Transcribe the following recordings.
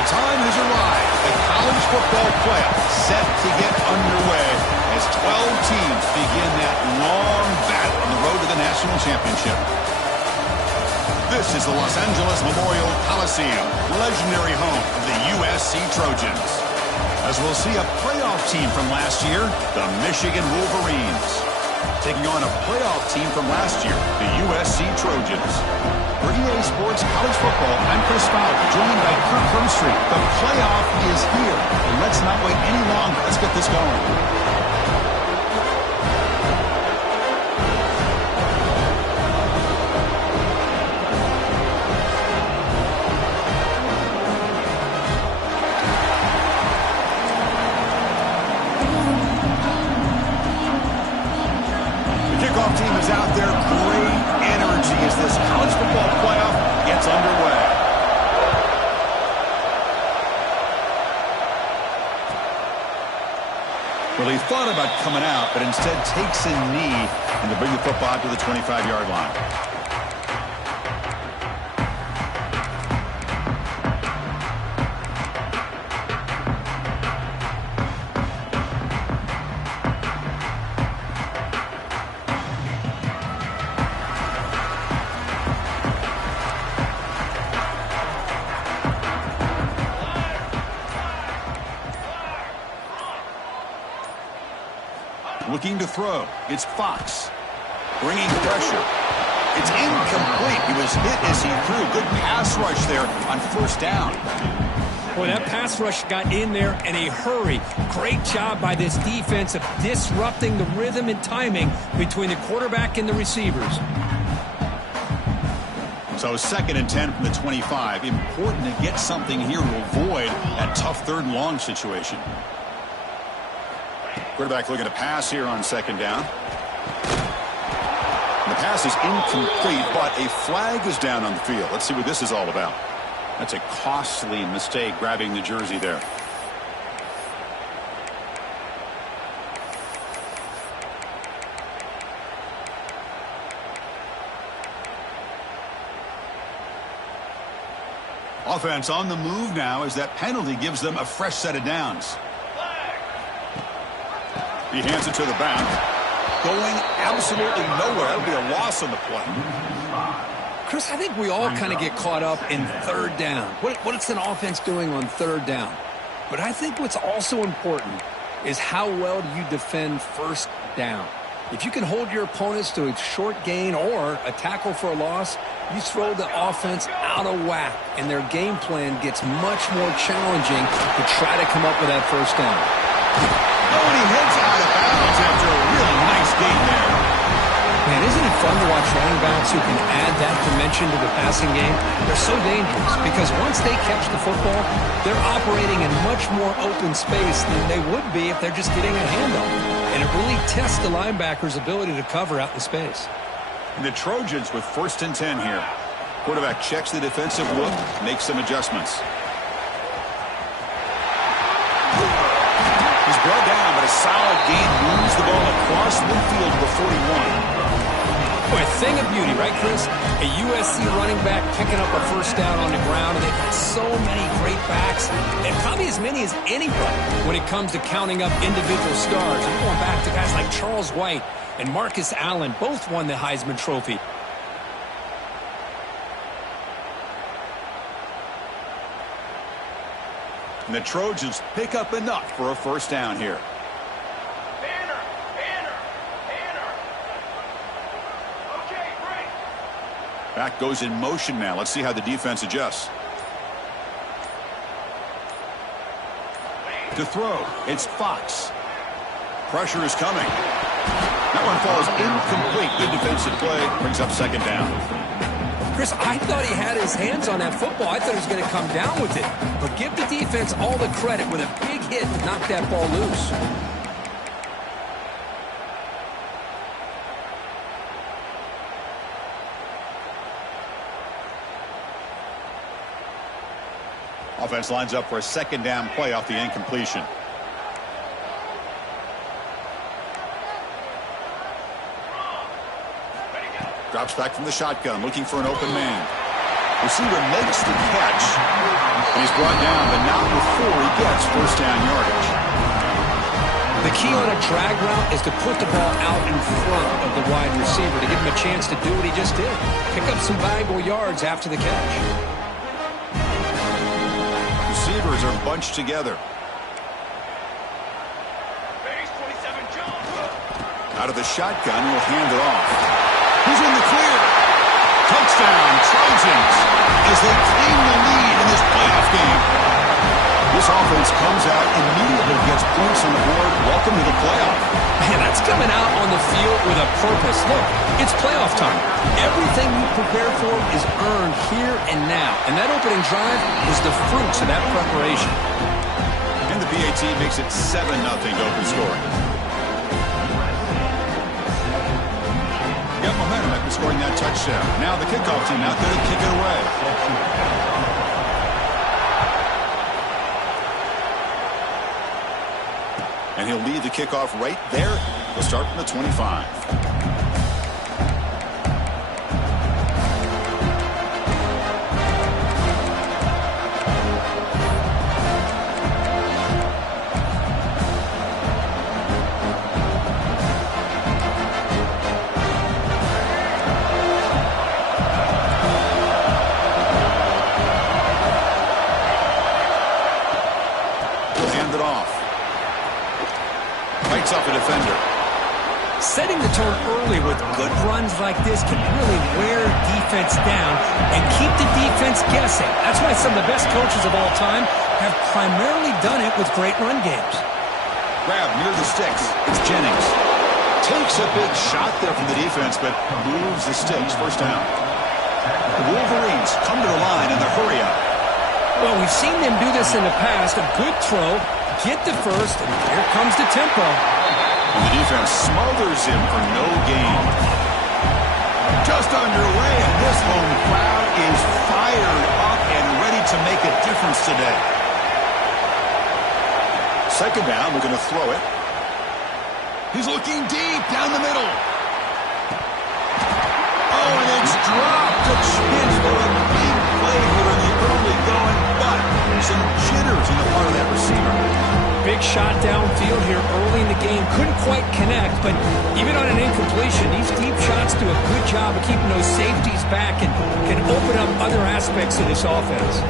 The time has arrived. The college football playoff set to get underway as 12 teams begin that long battle on the road to the national championship. This is the Los Angeles Memorial Coliseum, legendary home of the USC Trojans. As we'll see a playoff team from last year, the Michigan Wolverines, taking on a playoff team from last year, the USC Trojans. For EA Sports College Football, I'm Chris Fowler, joined by Kirk Herbstreit. The playoff is here, and let's not wait any longer. Let's get this going. Team is out there. Great energy as this college football playoff gets underway. Well, he thought about coming out, but instead takes a knee and to bring the football out to the 25-yard line. Looking to throw. It's Fox. Bringing pressure. It's incomplete. He was hit as he threw. Good pass rush there on first down. Boy, that pass rush got in there in a hurry. Great job by this defense of disrupting the rhythm and timing between the quarterback and the receivers. So 2nd and 10 from the 25. Important to get something here to avoid that tough 3rd and long situation. Quarterback looking to pass here on 2nd down. The pass is incomplete, but a flag is down on the field. Let's see what this is all about. That's a costly mistake grabbing the jersey there. Offense on the move now as that penalty gives them a fresh set of downs. He hands it to the back. Going absolutely nowhere. That'll be a loss on the play. Chris, I think we all kind of get caught up in 3rd down. What is an offense doing on 3rd down? But I think what's also important is how well do you defend 1st down. If you can hold your opponents to a short gain or a tackle for a loss, you throw the offense out of whack, and their game plan gets much more challenging to try to come up with that 1st down. Oh, and he heads out of bounds after a really nice gain there. Man, isn't it fun to watch running backs who can add that dimension to the passing game? They're so dangerous because once they catch the football, they're operating in much more open space than they would be if they're just getting a handoff. And it really tests the linebacker's ability to cover out in space. And the Trojans with 1st and 10 here. Quarterback checks the defensive look, makes some adjustments. Brought down, but a solid gain moves the ball across midfield to the 41. Boy, a thing of beauty, right, Chris? A USC running back picking up a 1st down on the ground, and they've got so many great backs, and probably as many as anybody when it comes to counting up individual stars. I'm going back to guys like Charles White and Marcus Allen, both won the Heisman Trophy. And the Trojans pick up enough for a 1st down here. Banner. Okay, great. Back goes in motion now. Let's see how the defense adjusts. To throw, it's Fox. Pressure is coming. That one falls incomplete. Good defensive play. Brings up 2nd down. Chris, I thought he had his hands on that football. I thought he was going to come down with it. But give the defense all the credit with a big hit to knock that ball loose. Offense lines up for a 2nd down play off the incompletion. Drops back from the shotgun, looking for an open man. Receiver makes the catch. And he's brought down, but not before he gets first down yardage. The key on a drag route is to put the ball out in front of the wide receiver to give him a chance to do what he just did. Pick up some valuable yards after the catch. Receivers are bunched together. Base 27 Jones. Out of the shotgun, he'll hand it off. He's in the clear. Touchdown, Trojans, as they claim the lead in this playoff game. This offense comes out, immediately gets points on the board. Welcome to the playoff. Man, that's coming out on the field with a purpose. Look, it's playoff time. Everything you prepare for is earned here and now. And that opening drive was the fruits of that preparation. And the PAT makes it 7-0 open scoring. Got momentum after scoring that touchdown. Now the kickoff team out there to kick it away. And he'll lead the kickoff right there. He'll start from the 25. Off a defender. Setting the tone early with good runs like this can really wear defense down and keep the defense guessing. That's why some of the best coaches of all time have primarily done it with great run games. Grab near the sticks. It's Jennings. Takes a big shot there from the defense, but moves the sticks. First down. The Wolverines come to the line in the hurry up. Well, we've seen them do this in the past. A good throw, get the first, and here comes the tempo. And the defense smothers him for no gain. Just underway, and this home crowd is fired up and ready to make a difference today. Second down, we're going to throw it. He's looking deep down the middle. Oh, and it's dropped. A chance for a big play here in the early going, but some jitters on the part of that receiver. Big shot downfield here early in the game. Couldn't quite connect, but even on an incompletion, these deep shots do a good job of keeping those safeties back and can open up other aspects of this offense.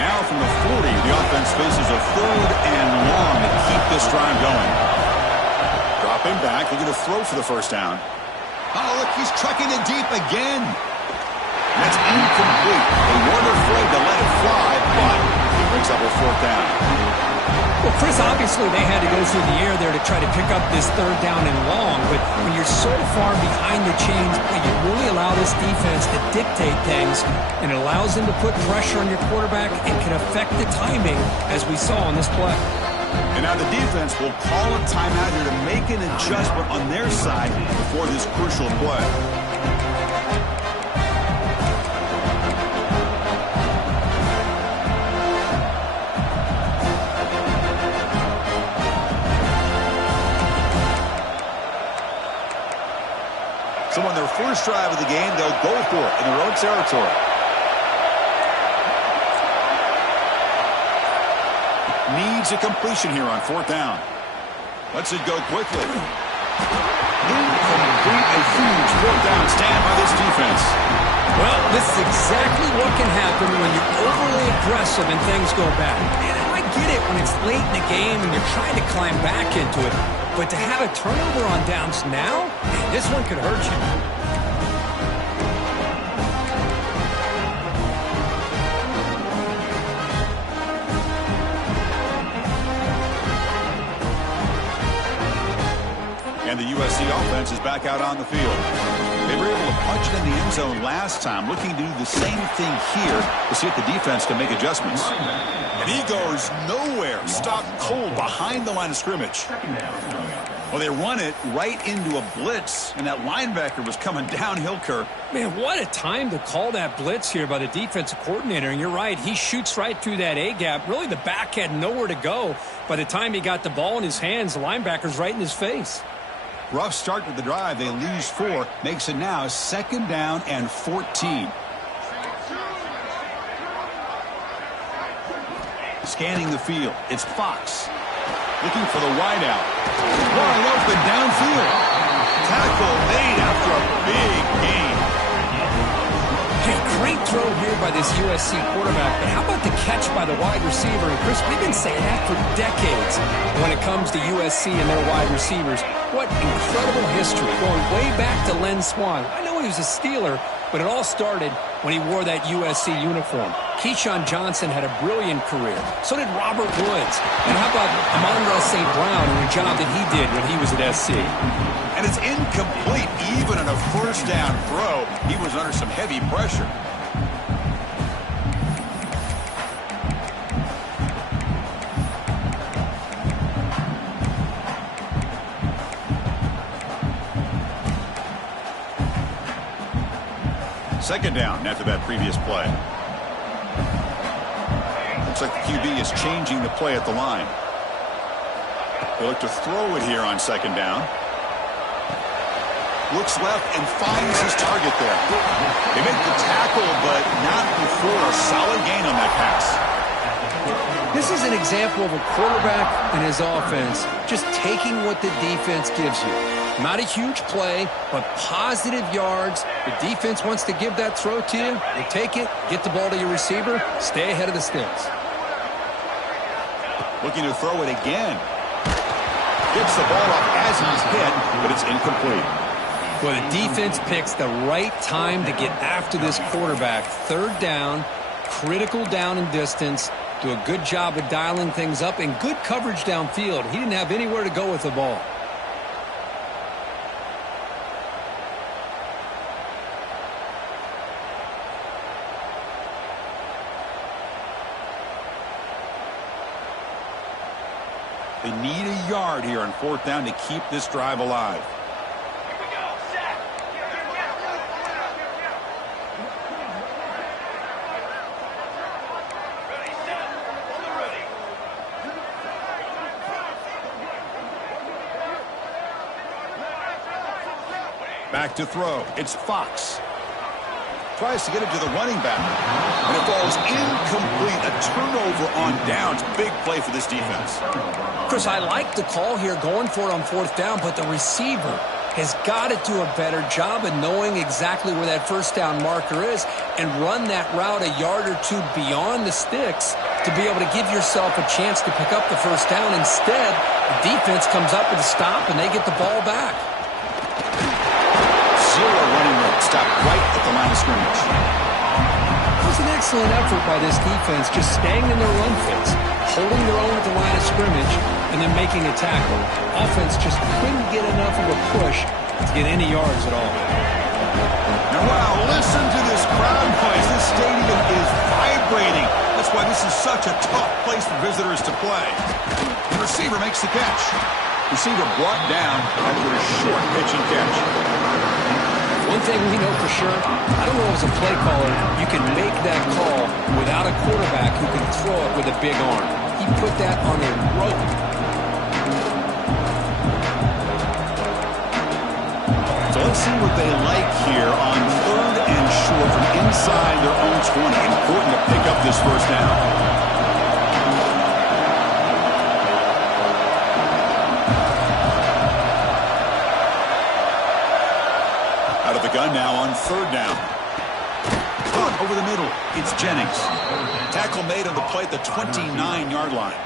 Now from the 40, the offense faces a 3rd and long to keep this drive going. Dropping back, looking to throw for the first down. Oh, look, he's trucking it deep again. That's incomplete. They weren't afraid to let it fly, but he brings up a 4th down. Well, Chris, obviously they had to go through the air there to try to pick up this 3rd down and long, but when you're so far behind the chains, you really allow this defense to dictate things, and it allows them to put pressure on your quarterback and can affect the timing, as we saw on this play. And now the defense will call a timeout here to make an adjustment on their side before this crucial play. So on their first drive of the game, they'll go for it in their own territory. Needs a completion here on 4th down. Lets it go quickly. Incomplete, a huge 4th down stand by this defense. Well, this is exactly what can happen when you're overly aggressive and things go bad. And I get it when it's late in the game and you're trying to climb back into it. But to have a turnover on downs now, man, this one could hurt you. And the USC offense is back out on the field. They were able to punch it in the end zone last time, looking to do the same thing here to see if the defense can make adjustments. And he goes nowhere, stopped cold behind the line of scrimmage. Well, they run it right into a blitz, and that linebacker was coming downhill, Kirk. Man, what a time to call that blitz here by the defensive coordinator. And you're right, he shoots right through that A-gap. Really, the back had nowhere to go. By the time he got the ball in his hands, the linebacker's right in his face. Rough start to the drive. They lose 4. Makes it now 2nd down and 14. Scanning the field. It's Fox. Looking for the wideout. Wide open downfield. Tackle made after a big gain. Hey, great throw here by this USC quarterback, but how about the catch by the wide receiver? And Chris, we've been saying that for decades when it comes to USC and their wide receivers. What incredible history, going way back to Len Swan. I know he was a Steeler, but it all started when he wore that USC uniform. Keyshawn Johnson had a brilliant career. So did Robert Woods. And how about Amon-Ra St. Brown and the job that he did when he was at SC? And it's incomplete. Even on a 1st down throw, he was under some heavy pressure. Second down after that previous play. Looks like the QB is changing the play at the line. They look to throw it here on 2nd down. Looks left and finds his target there. They make the tackle, but not before a solid gain on that pass. This is an example of a quarterback and his offense just taking what the defense gives you. Not a huge play, but positive yards. The defense wants to give that throw to you. You take it, get the ball to your receiver, stay ahead of the sticks. Looking to throw it again. Gets the ball up as he's hit, but it's incomplete. Well, the defense picks the right time to get after this quarterback. 3rd down, critical down and distance. Do a good job of dialing things up and good coverage downfield. He didn't have anywhere to go with the ball. They need a yard here on 4th down to keep this drive alive. Back to throw. It's Fox. Tries to get it to the running back. And it falls incomplete. A turnover on downs. Big play for this defense. Chris, I like the call here, going for it on 4th down, but the receiver has got to do a better job of knowing exactly where that 1st down marker is and run that route a yard or 2 beyond the sticks to be able to give yourself a chance to pick up the 1st down. Instead, the defense comes up with a stop and they get the ball back. Zero running room. Stopped right at the line of scrimmage. It was an excellent effort by this defense, just staying in their run fits, holding their own at the line of scrimmage, and then making a tackle. Offense just couldn't get enough of a push to get any yards at all. Now, wow, listen to this crowd noise. This stadium is vibrating. That's why this is such a tough place for visitors to play. The receiver makes the catch. Receiver brought down after a short pitch and catch. One thing we know for sure, I don't know as a play caller, you can make that call without a quarterback who can throw it with a big arm. He put that on a rope. So let's see what they like here on 3rd and short from inside their own 20. Important to pick up this 1st down. Out of the gun now on 3rd down. Over the middle, it's Jennings. Tackle made on the play at the 29-yard line.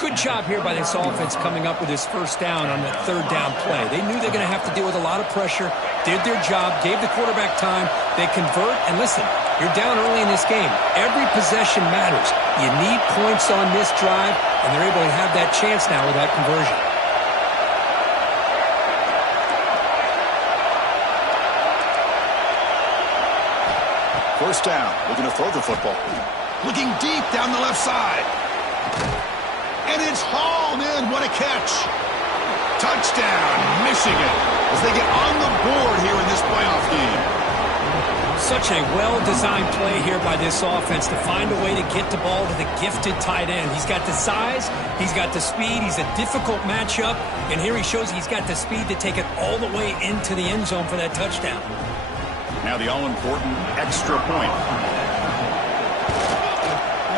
Good job here by this offense coming up with his 1st down on that 3rd down play. They knew they're going to have to deal with a lot of pressure, did their job, gave the quarterback time. They convert, and listen, you're down early in this game. Every possession matters. You need points on this drive, and they're able to have that chance now with that conversion. 1st down, looking to throw the football. Looking deep down the left side. And it's hauled in. What a catch. Touchdown, Michigan, as they get on the board here in this playoff game. Such a well-designed play here by this offense to find a way to get the ball to the gifted tight end. He's got the size, he's got the speed, he's a difficult matchup, and here he shows he's got the speed to take it all the way into the end zone for that touchdown. Now the all-important extra point.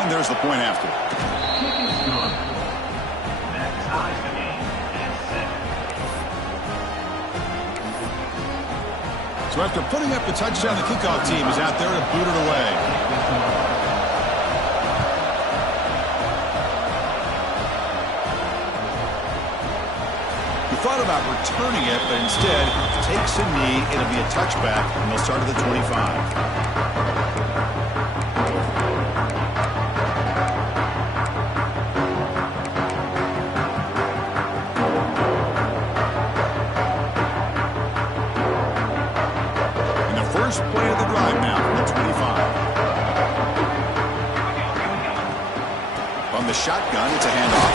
And there's the point after. So after putting up the touchdown, the kickoff team is out there to boot it away. We thought about returning it, but instead takes a knee. It'll be a touchback, and they'll start at the 25. Play of the drive now from the 25. On the shotgun, it's a handoff.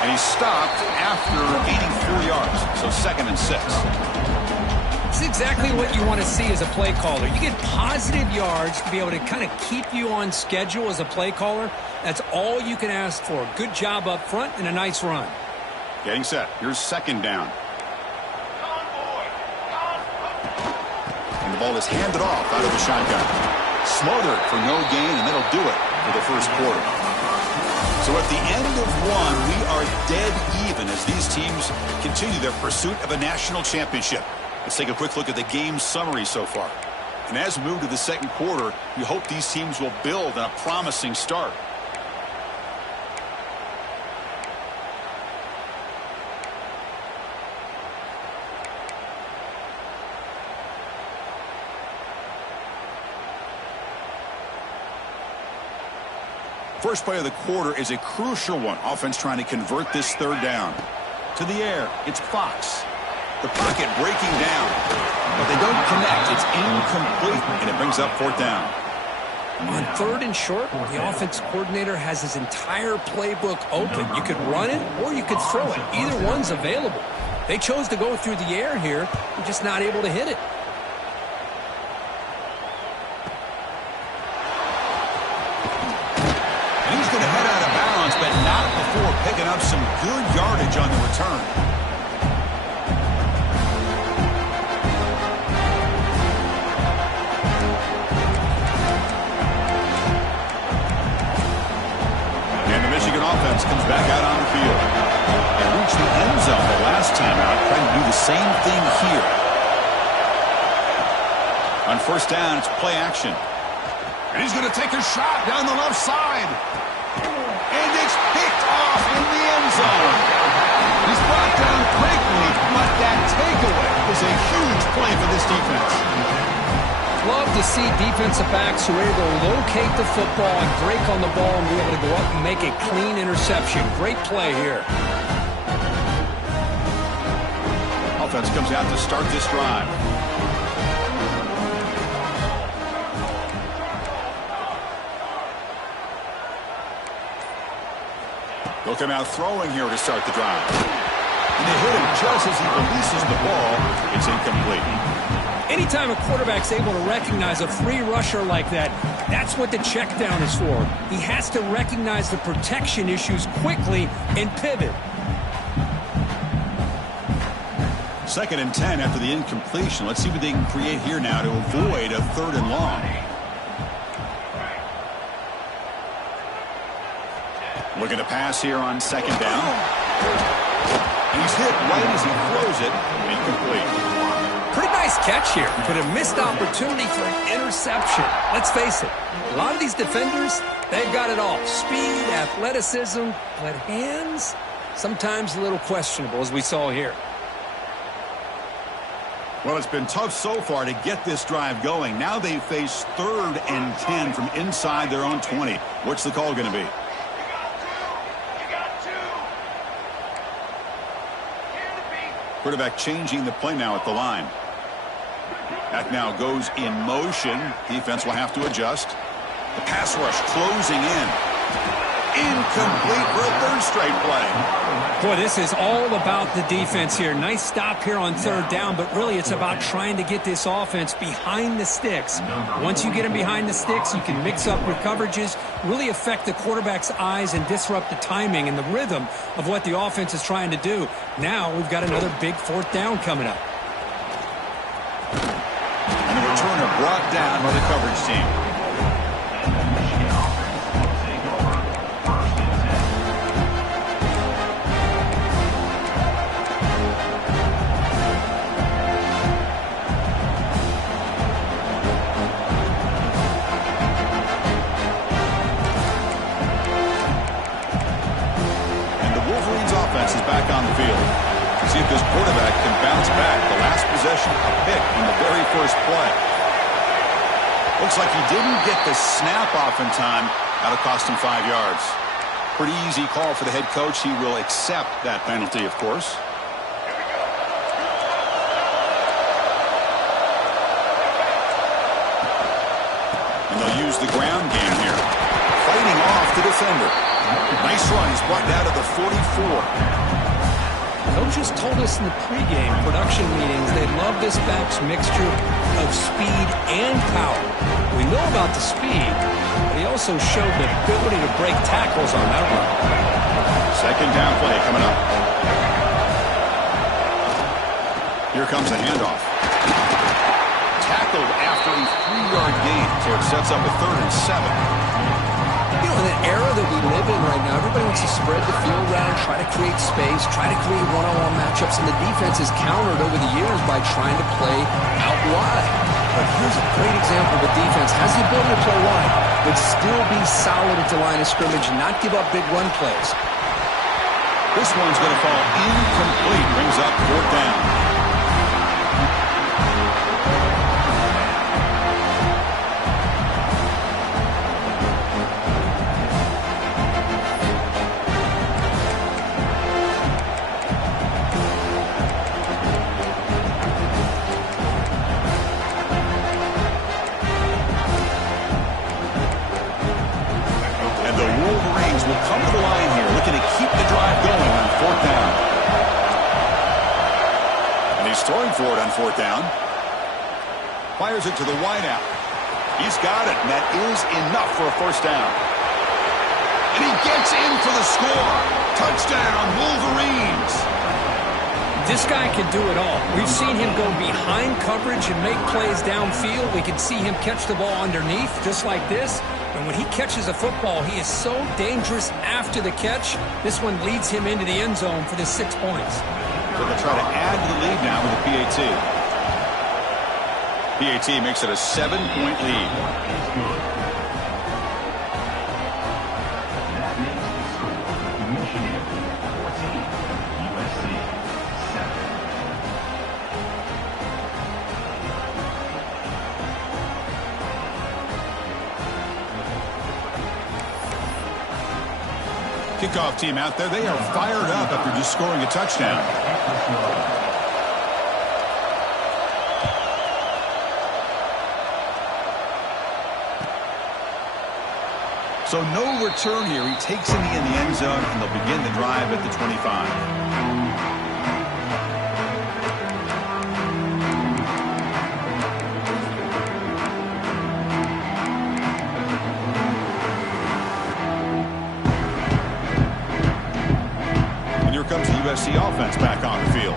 And he's stopped after gaining 4 yards. So 2nd and 6. It's exactly what you want to see as a play caller. You get positive yards to be able to kind of keep you on schedule as a play caller. That's all you can ask for. Good job up front and a nice run. Getting set. Here's 2nd down. Ball is handed off out of the shotgun. Smothered for no gain, and that'll do it for the first quarter. So at the end of one, we are dead even as these teams continue their pursuit of a national championship. Let's take a quick look at the game summary so far. And as we move to the second quarter, we hope these teams will build on a promising start. First play of the quarter is a crucial one. Offense trying to convert this 3rd down. To the air, it's Fox. The pocket breaking down. But they don't connect. It's incomplete, and it brings up 4th down. On 3rd and short, the offense coordinator has his entire playbook open. You could run it or you could throw it. Either one's available. They chose to go through the air here. They're just not able to hit it. But not before picking up some good yardage on the return. And the Michigan offense comes back out on the field. They reached the end zone the last time out, trying to do the same thing here. On 1st down, it's play action. And he's going to take a shot down the left side. And it's picked off in the end zone. He's brought down quickly, but that takeaway is a huge play for this defense. Love to see defensive backs who are able to locate the football and break on the ball and be able to go up and make a clean interception. Great play here. Offense comes out to start this drive. They'll come out throwing here to start the drive. And they hit him just as he releases the ball. It's incomplete. Anytime a quarterback's able to recognize a free rusher like that, that's what the check down is for. He has to recognize the protection issues quickly and pivot. 2nd and 10 after the incompletion. Let's see what they can create here now to avoid a 3rd and long. Looking to pass here on 2nd down. He's hit right as he throws it. Incomplete. Pretty nice catch here, but a missed opportunity for an interception. Let's face it, a lot of these defenders, they've got it all. Speed, athleticism, but hands, sometimes a little questionable, as we saw here. Well, it's been tough so far to get this drive going. Now they face 3rd and 10 from inside their own 20. What's the call going to be? Quarterback changing the play now at the line. That now goes in motion. Defense will have to adjust. The pass rush closing in. Incomplete for a third straight play. Boy, this is all about the defense here. Nice stop here on third down, but really it's about trying to get this offense behind the sticks. Once you get them behind the sticks, you can mix up your coverages, really affect the quarterback's eyes and disrupt the timing and the rhythm of what the offense is trying to do. Now we've got another big fourth down coming up. And the returner brought down by the coverage team. Offense is back on the field. See if this quarterback can bounce back. The last possession, a pick in the very first play. Looks like he didn't get the snap off in time. That'll cost him 5 yards. Pretty easy call for the head coach. He will accept that penalty, of course. And they'll use the ground game here. Fighting off the defender. Nice run. He's brought down to the 44. Coaches told us in the pregame production meetings they love this back's mixture of speed and power. We know about the speed, but he also showed the ability to break tackles on that run. Second down play coming up. Here comes a handoff. Tackled after a 3-yard gain, so it sets up a 3rd and 7. You know, in the era that we live in right now, everybody wants to spread the field around, try to create space, try to create one-on-one matchups, and the defense is countered over the years by trying to play out wide. But here's a great example of a defense has the ability to play wide, but still be solid at the line of scrimmage and not give up big run plays. This one's going to fall incomplete. Brings up 4th down. Come to the line here, looking to keep the drive going on 4th down. And he's throwing for it on 4th down. Fires it to the wideout. He's got it, and that is enough for a first down. And he gets in for the score. Touchdown, Wolverines. This guy can do it all. We've seen him go behind coverage and make plays downfield. We can see him catch the ball underneath, just like this. And when he catches a football, he is so dangerous after the catch. This one leads him into the end zone for the 6 points. So they'll try to add to the lead now with the PAT. PAT makes it a 7-point lead. Kickoff team out there. They are fired up after just scoring a touchdown. So no return here. He takes in the end zone, and they'll begin the drive at the 25. Comes the USC offense back on the field.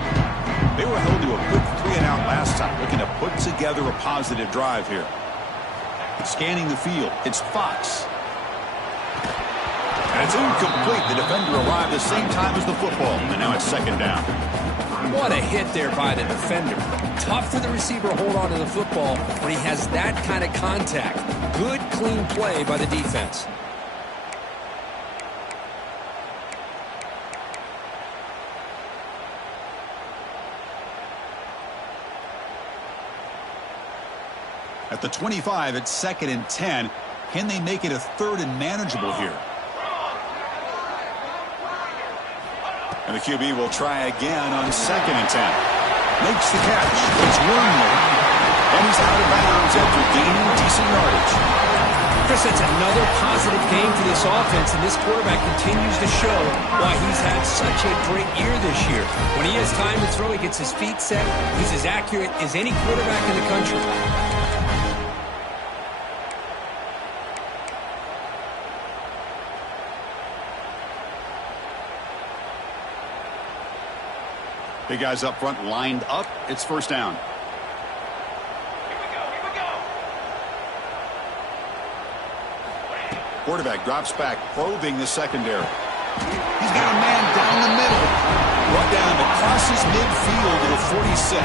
They were held to a quick 3-and-out last time, looking to put together a positive drive here. Scanning the field, it's Fox. And it's incomplete. The defender arrived the same time as the football, and now it's 2nd down. What a hit there by the defender. Tough for the receiver to hold on to the football when he has that kind of contact. Good, clean play by the defense. At the 25, it's 2nd and 10. Can they make it a 3rd and manageable here? And the QB will try again on 2nd and 10. Makes the catch. It's Wormley. And he's out of bounds after gaining decent yardage. Chris, that's another positive game for this offense, and this quarterback continues to show why he's had such a great year this year. When he has time to throw, he gets his feet set. He's as accurate as any quarterback in the country. Big guys up front lined up. It's first down. Quarterback drops back, probing the secondary. He's got a man down the middle. Brought down to crosses midfield to the 46.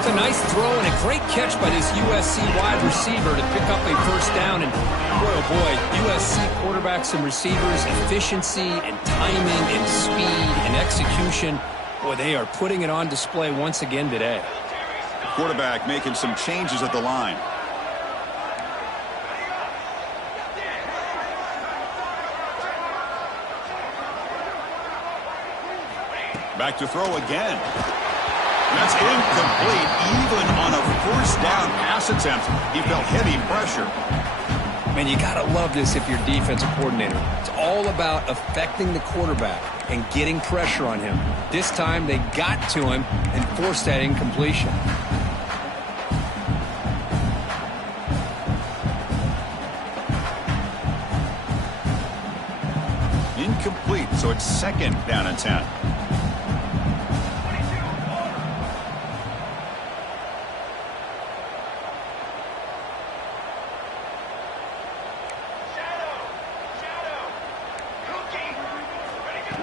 It's a nice throw and a great catch by this USC wide receiver to pick up a first down. And boy, oh boy, USC quarterbacks and receivers, efficiency and timing and speed and execution. Boy, they are putting it on display once again today. Quarterback making some changes at the line. Back to throw again. That's incomplete. Even on a first down pass attempt, he felt heavy pressure. Man, you got to love this if you're defensive coordinator. It's all about affecting the quarterback and getting pressure on him. This time they got to him and forced that incompletion. Incomplete, so it's second down and 10.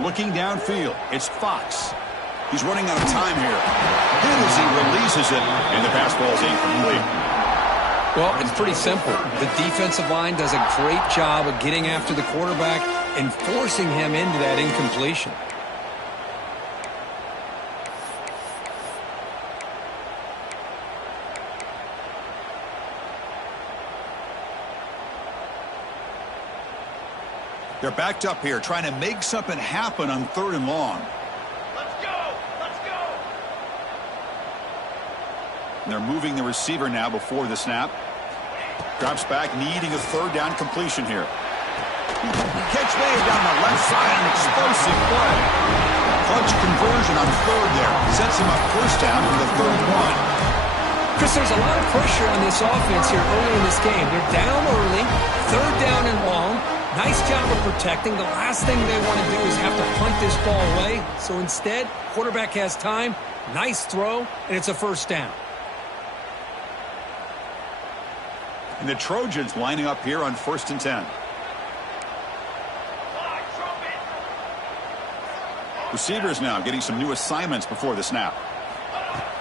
Looking downfield, it's Fox. He's running out of time here. Hit as he releases it, and the pass ball is incomplete. Well, it's pretty simple. The defensive line does a great job of getting after the quarterback and forcing him into that incompletion. They're backed up here, trying to make something happen on third and long. Let's go! Let's go! And they're moving the receiver now before the snap. Drops back, needing a third down completion here. Catch made down the left side, an explosive play. Clutch conversion on third there. Sets him up first down for the third one. Chris, there's a lot of pressure on this offense here early in this game. They're down early, third down and long. Nice job of protecting. The last thing they want to do is have to punt this ball away. So instead, quarterback has time, nice throw, and it's a first down. And the Trojans lining up here on first and 10. Receivers now getting some new assignments before the snap.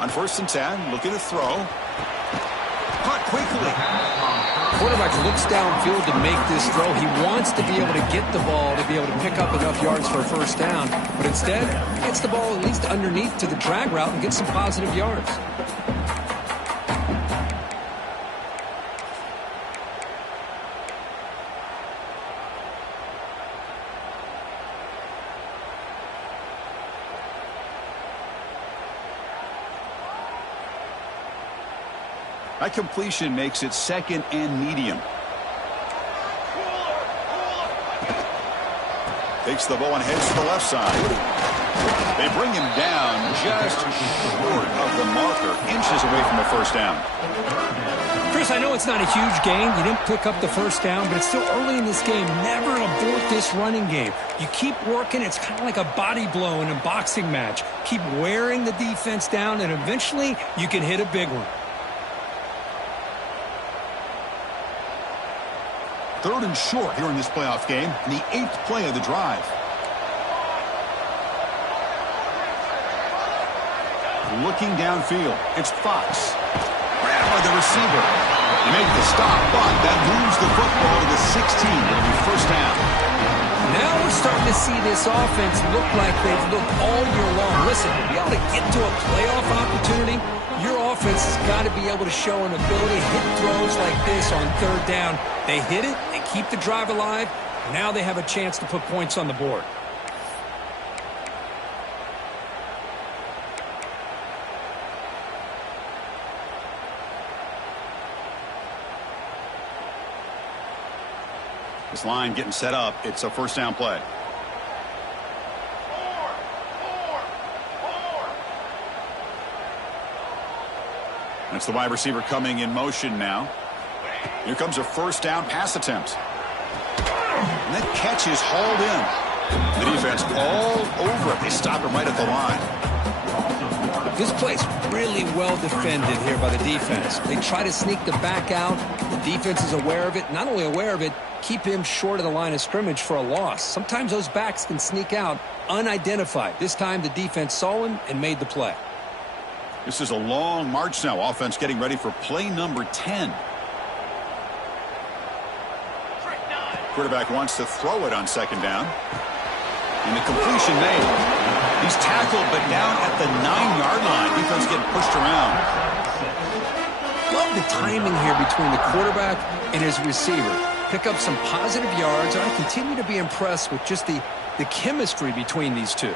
On first and 10, looking to throw. Caught quickly. Quarterback looks downfield to make this throw. He wants to be able to get the ball to be able to pick up enough yards for a first down. But instead, gets the ball at least underneath to the drag route and gets some positive yards. That completion makes it second and medium. Takes the ball and heads to the left side. They bring him down just short of the marker, inches away from a first down. Chris, I know it's not a huge gain. You didn't pick up the first down, but it's still early in this game. Never abort this running game. You keep working. It's kind of like a body blow in a boxing match. Keep wearing the defense down, and eventually you can hit a big one. Third and short here in this playoff game, and the 8th play of the drive. Looking downfield, it's Fox. Grabbed by the receiver. He made the stop, but that moves the football to the 16. It'll be first down. Now we're starting to see this offense look like they've looked all year long. Listen, to be able to get to a playoff opportunity, your offense has got to be able to show an ability to hit throws like this on third down. They hit it, they keep the drive alive. Now they have a chance to put points on the board. This line getting set up. It's a first down play. That's the wide receiver coming in motion now. Here comes a first down pass attempt. And that catch is hauled in. The defense all over it. They stop him right at the line. This play's really well defended here by the defense. They try to sneak the back out. The defense is aware of it. Not only aware of it, keep him short of the line of scrimmage for a loss. Sometimes those backs can sneak out unidentified. This time the defense saw him and made the play. This is a long march now. Offense getting ready for play number 10. Quarterback wants to throw it on second down. And the completion made. He's tackled, but down at the 9-yard line. Defense getting pushed around. Love the timing here between the quarterback and his receiver. Pick up some positive yards. I continue to be impressed with just the chemistry between these two.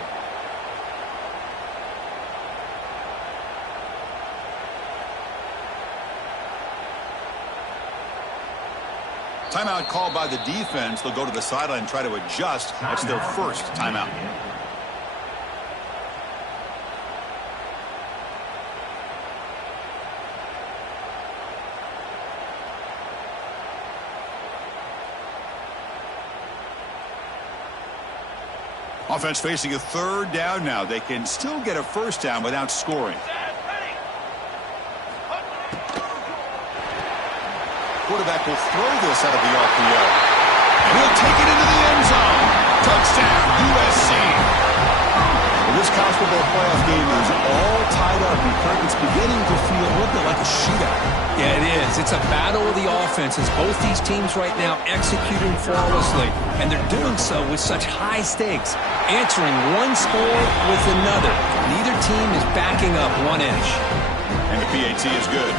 Timeout called by the defense. They'll go to the sideline and try to adjust. That's their first timeout. Offense facing a third down now. They can still get a first down without scoring. Quarterback will throw this out of the RPO. And he'll take it into the end zone. Touchdown, USC. Well, this College Football Playoff game is all tied up. It's beginning to feel a little bit like a shootout. Yeah, it is. It's a battle of the offenses. Both these teams right now executing flawlessly. And they're doing so with such high stakes. Answering one score with another. Neither team is backing up 1 inch. And the PAT is good.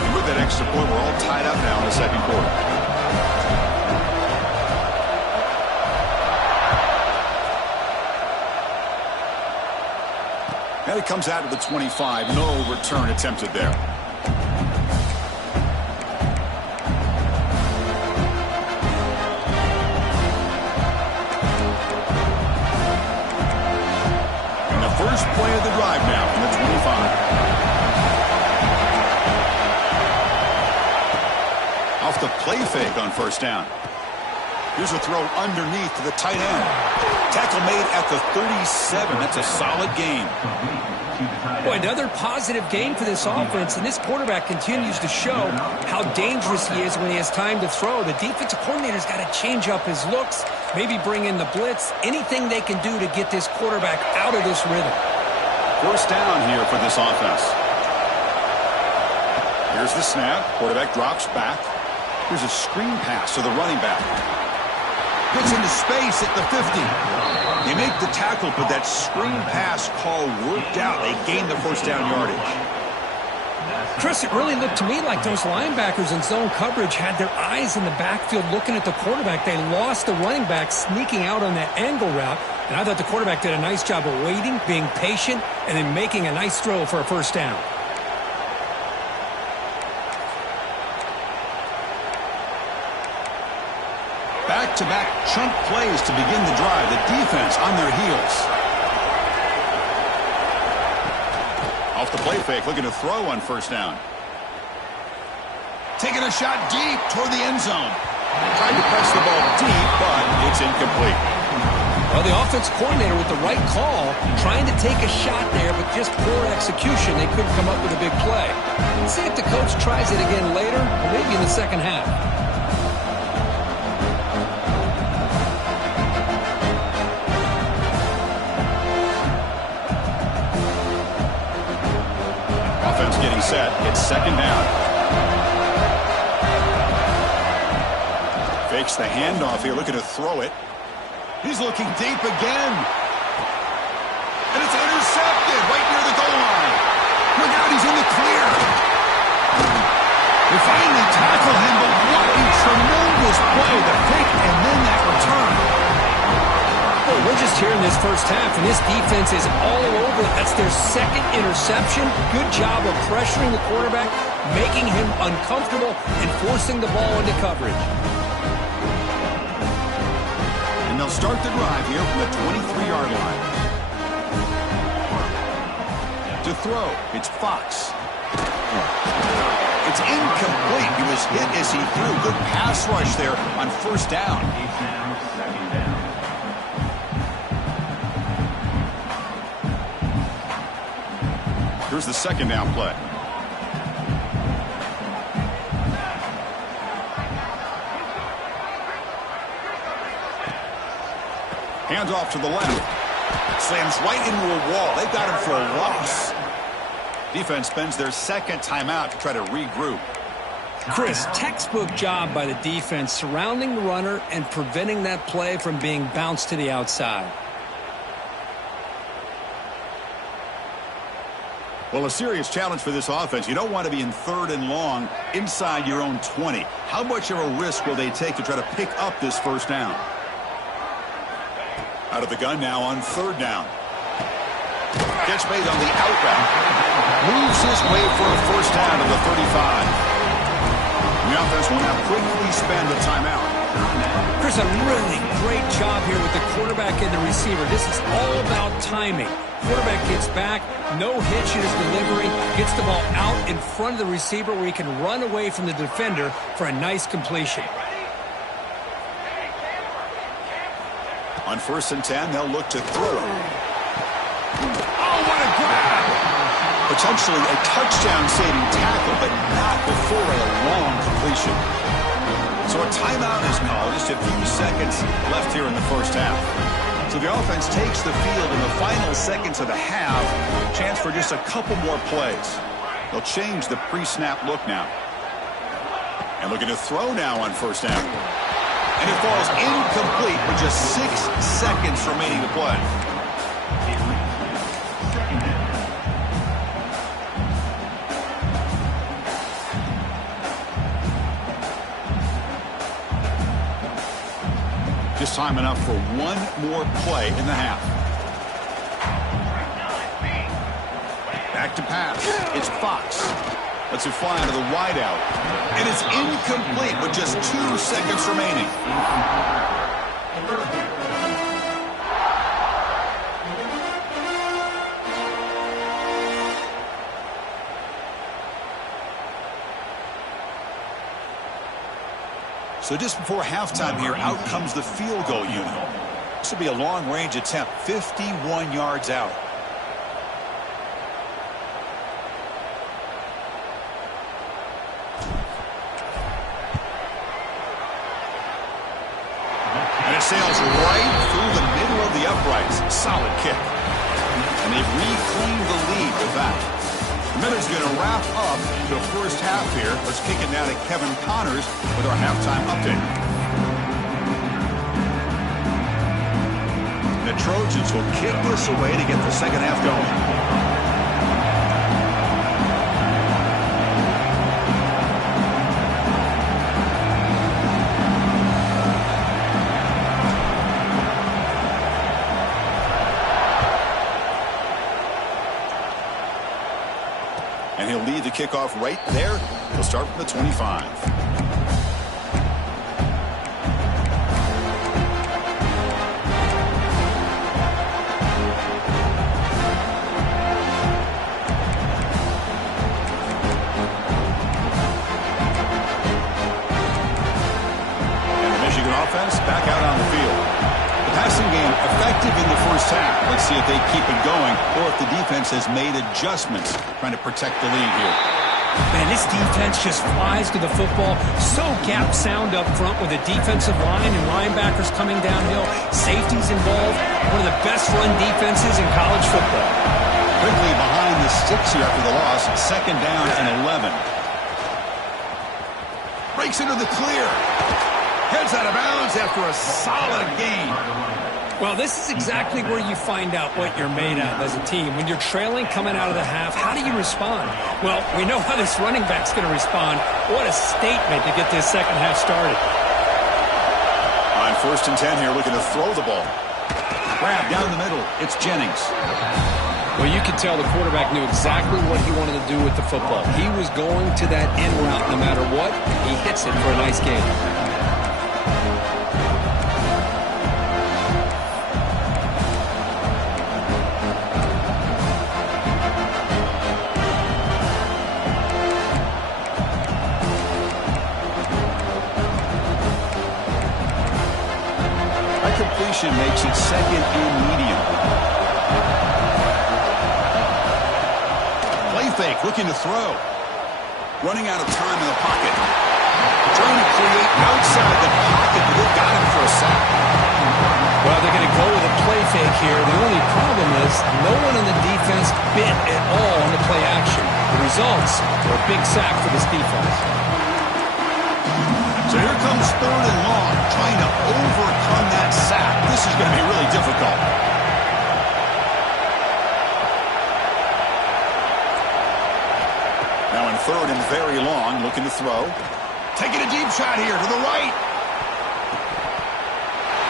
And with that extra point, we're all tied up now in the second quarter. And it comes out to the 25. No return attempted there. And the first play of the drive now from the 25. Off the play fake on first down. Here's a throw underneath to the tight end. Tackle made at the 37. That's a solid gain. Boy, another positive game for this offense, and this quarterback continues to show how dangerous he is when he has time to throw. The defensive coordinator's got to change up his looks, maybe bring in the blitz, anything they can do to get this quarterback out of this rhythm. First down here for this offense. Here's the snap. Quarterback drops back. Here's a screen pass to the running back. Gets into space at the 50. They make the tackle, but that screen pass call worked out. They gained the first down yardage. Chris, it really looked to me like those linebackers in zone coverage had their eyes in the backfield looking at the quarterback. They lost the running back sneaking out on that angle route, and I thought the quarterback did a nice job of waiting, being patient, and then making a nice throw for a first down. Back-to-back chunk plays to begin the drive. The defense on their heels. Off the play fake, looking to throw on first down. Taking a shot deep toward the end zone. Trying to press the ball deep, but it's incomplete. Well, the offense coordinator with the right call, trying to take a shot there, but just poor execution. They couldn't come up with a big play. Let's see if the coach tries it again later, or maybe in the second half. Getting set. It's second down. Fakes the handoff here, looking to throw it. He's looking deep again. And it's intercepted right near the goal line. Look out, he's in the clear. They finally tackle him, but what a tremendous play. The fake and then that return. Well, we're just here in this first half, and this defense is all over. That's their second interception. Good job of pressuring the quarterback, making him uncomfortable, and forcing the ball into coverage. And they'll start the drive here from the 23-yard line. To throw, it's Fox. It's incomplete. He was hit as he threw. Good pass rush there on first down. Here's the second down play. Hands off to the left. Slams right into a wall. They've got him for a loss. Defense spends their second timeout to try to regroup. Chris, textbook job by the defense surrounding the runner and preventing that play from being bounced to the outside. Well, a serious challenge for this offense. You don't want to be in 3rd and long inside your own 20. How much of a risk will they take to try to pick up this first down? Out of the gun now on 3rd down. Catch made on the out route. Moves his way for a first down to the 35. The offense will now quickly spend a timeout. Chris, a really great job here with the quarterback and the receiver. This is all about timing. Quarterback gets back, no hitch in his delivery, gets the ball out in front of the receiver where he can run away from the defender for a nice completion. On 1st and 10, they'll look to throw. Oh, what a grab! Potentially a touchdown-saving tackle, but not before a long completion. So a timeout is called. Just a few seconds left here in the first half. So the offense takes the field in the final seconds of the half. Chance for just a couple more plays. They'll change the pre-snap look now. And looking to throw now on 1st down. And it falls incomplete with just 6 seconds remaining to play. Just time enough for one more play in the half. Back to pass. It's Fox. Lets it fly into the wideout. And it's incomplete with just 2 seconds remaining. So just before halftime here, out comes the field goal unit. This will be a long-range attempt, 51 yards out. And it sails right through the middle of the uprights. Solid kick. And they've reclaimed the lead with that. The Minutes going to wrap up the first half here. Let's kick it now to Kevin Connors with our halftime update. The Trojans will kick this away to get the second half going. And he'll lead the kickoff right there. He'll start from the 25. And the Michigan offense back out on the field. The passing game effective in the first half. Let's see if they keep it going or if the defense has made adjustments trying to protect the lead here. Man, this defense just flies to the football. So gap sound up front with a defensive line and linebackers coming downhill. Safeties involved. One of the best run defenses in college football. Quickly behind the sticks here after the loss. Second down and 11. Breaks into the clear. Heads out of bounds after a solid gain. Well, this is exactly where you find out what you're made of as a team. When you're trailing coming out of the half, how do you respond? Well, we know how this running back's going to respond. What a statement to get this second half started. On 1st and 10 here, looking to throw the ball. Grab down the middle. It's Jennings. Well, you can tell the quarterback knew exactly what he wanted to do with the football. He was going to that end route no matter what. He hits it for a nice gain. incompletion makes it second and medium. Play fake, looking to throw. Running out of time in the pocket. Trying to create outside the pocket, but they got him for a sack. Well, they're going to go with a play fake here. The only problem is no one on the defense bit at all on the play action. The results are a big sack for this defense. So here comes third and long, trying to overcome that sack. This is going to be really difficult. Now in third and very long, looking to throw. Taking a deep shot here to the right.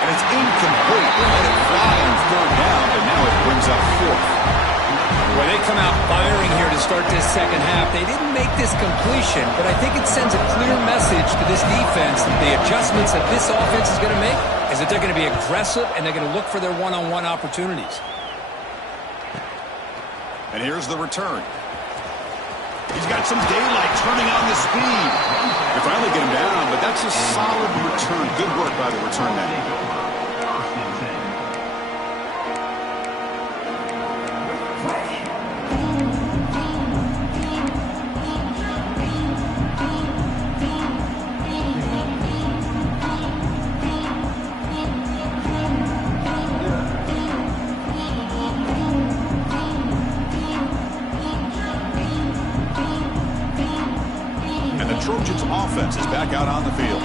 And it's incomplete. They let it fly on third down, but now it brings up fourth. Well, they come out firing here to start this second half. They didn't make this completion, but I think it sends a clear message to this defense that the adjustments that this offense is going to make is that they're going to be aggressive and they're going to look for their one-on-one opportunities. And here's the return. He's got some daylight turning on the speed. They finally get him down, but that's a solid return. Good work by the return man. Trojans offense is back out on the field.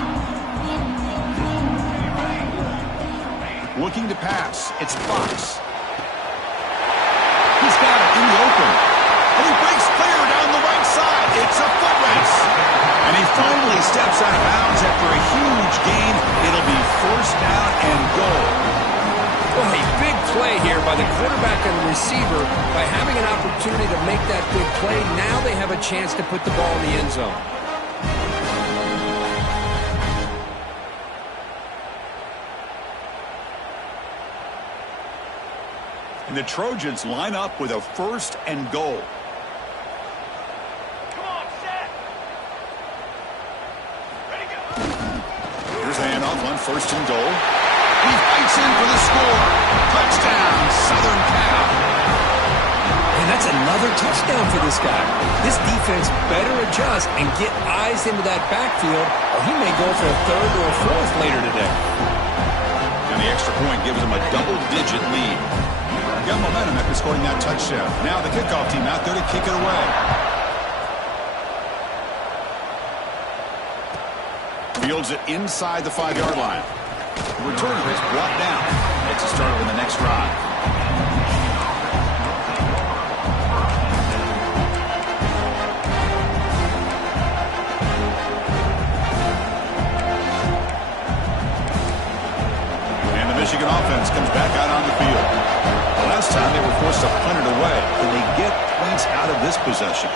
Looking to pass. It's Fox. He's got it in the open. And he breaks clear down the right side. It's a foot race. And he finally steps out of bounds after a huge gain. It'll be first down and goal. Well, a big play here by the quarterback and the receiver. By having an opportunity to make that big play, now they have a chance to put the ball in the end zone. And the Trojans line up with a first and goal. Come on, set. Ready, go. Here's the handoff on first and goal. He fights in for the score. Touchdown, Southern Cal. And that's another touchdown for this guy. This defense better adjust and get eyes into that backfield, or he may go for a third or a fourth later today. And the extra point gives him a double-digit lead. Got momentum after scoring that touchdown. Now the kickoff team out there to kick it away. Fields it inside the 5-yard line. The returner is brought down. It's a start on the next drive. And the Michigan offense comes back out on the field. Last time they were forced to punt it away. Can they get points out of this possession?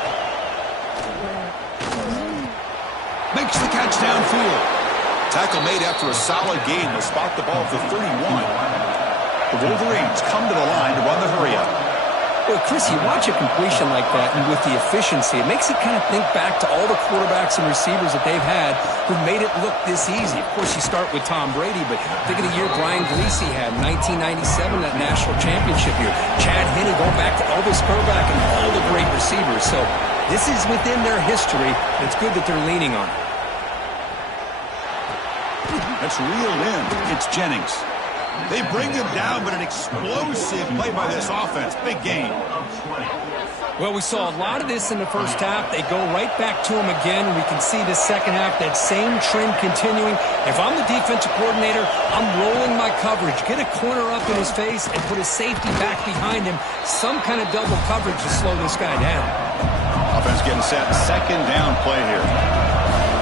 Makes the catch downfield. Tackle made after a solid gain. They'll spot the ball at the 31. The Wolverines come to the line to run the hurry-up. Well, Chris, you watch a completion like that, and with the efficiency, it makes you kind of think back to all the quarterbacks and receivers that they've had who made it look this easy. Of course, you start with Tom Brady, but think of the year Brian Gleese had, 1997, that national championship year. Chad Henne, going back to Elvis Grbac and all the great receivers. So this is within their history. It's good that they're leaning on it. That's reeled in. It's Jennings. They bring him down, but an explosive play by this offense. Big game. Well, we saw a lot of this in the first half. They go right back to him again. We can see the second half, that same trend continuing. If I'm the defensive coordinator, I'm rolling my coverage. Get a corner up in his face and put a safety back behind him. Some kind of double coverage to slow this guy down. Offense getting set. Second down play here.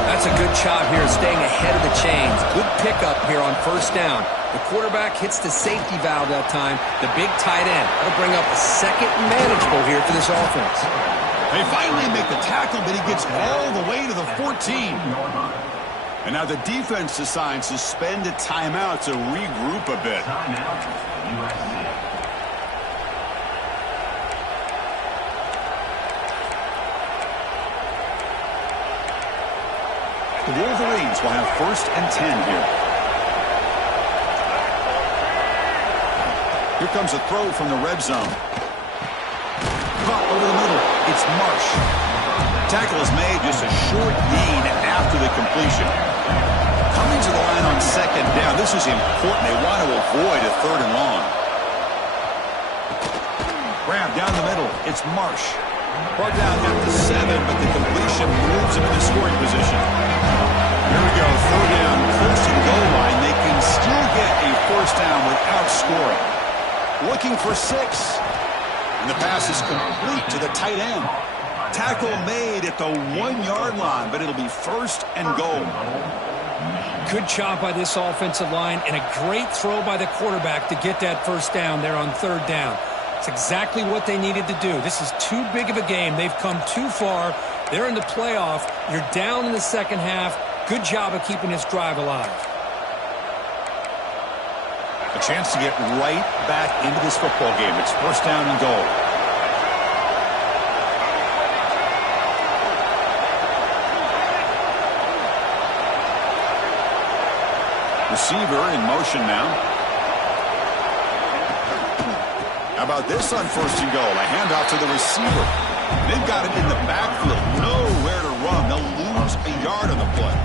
That's a good job here, staying ahead of the chains. Good pickup here on first down. The quarterback hits the safety valve that time. The big tight end. That'll bring up a second manageable here for this offense. They finally make the tackle, but he gets all the way to the 14. And now the defense decides to spend a timeout to regroup a bit. The Wolverines will have first and 10 here. Here comes a throw from the red zone. Caught over the middle. It's Marsh. Tackle is made, just a short gain after the completion. Coming to the line on second down. This is important. They want to avoid a third and long. Grab down the middle. It's Marsh. Brought down at the 7, but the completion moves him into scoring position. Here we go. Third down, close to the goal line. They can still get a first down without scoring. Looking for 6. And the pass is complete to the tight end. Tackle made at the 1-yard line, but it'll be first and goal. Good job by this offensive line and a great throw by the quarterback to get that first down there on third down. It's exactly what they needed to do. This is too big of a game. They've come too far. They're in the playoff. You're down in the second half. Good job of keeping this drive alive. A chance to get right back into this football game. It's first down and goal. Receiver in motion now. How about this on first and goal? A handoff to the receiver. They've got it in the backfield. Nowhere to run. They'll lose a yard on the play.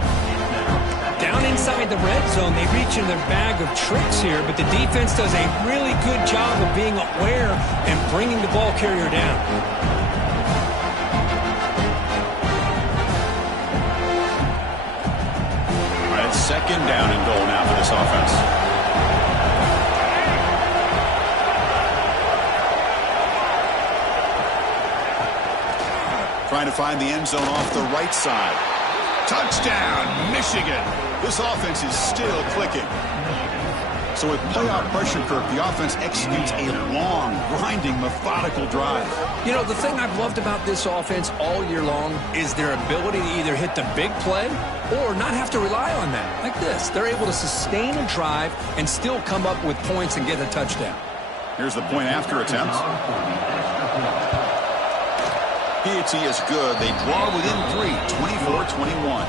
Down inside the red zone, they reach in their bag of tricks here, but the defense does a really good job of being aware and bringing the ball carrier down. All right, second down and goal now for this offense. Trying to find the end zone off the right side. Touchdown, Michigan. This offense is still clicking. So with playoff pressure, Kirk, the offense executes a long, grinding, methodical drive. You know, the thing I've loved about this offense all year long is their ability to either hit the big play or not have to rely on that. Like this. They're able to sustain a drive and still come up with points and get a touchdown. Here's the point after attempt. PAT is good. They draw within 3, 24-21.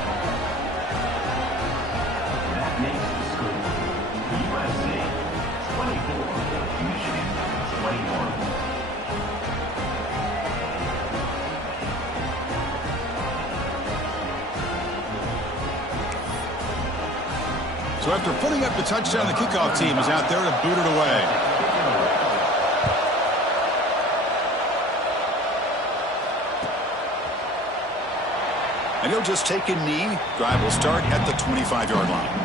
So after putting up the touchdown, the kickoff team is out there to boot it away. And he'll just take a knee. Drive will start at the 25-yard line.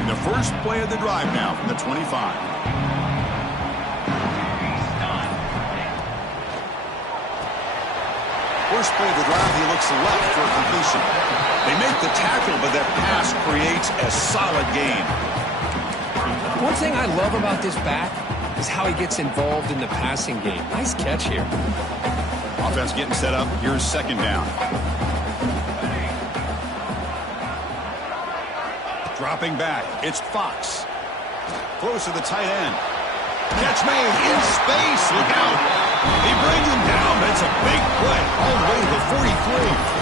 And the first play of the drive now from the 25. First play of the drive, he looks left for a completion. They make the tackle, but that pass creates a solid gain. One thing I love about this back is how he gets involved in the passing game. Nice catch here. Offense getting set up. Here's second down. Dropping back. It's Fox. Throws to the tight end. Catch made in space. Look out. He brings him down, but it's a big play all the way to the 43.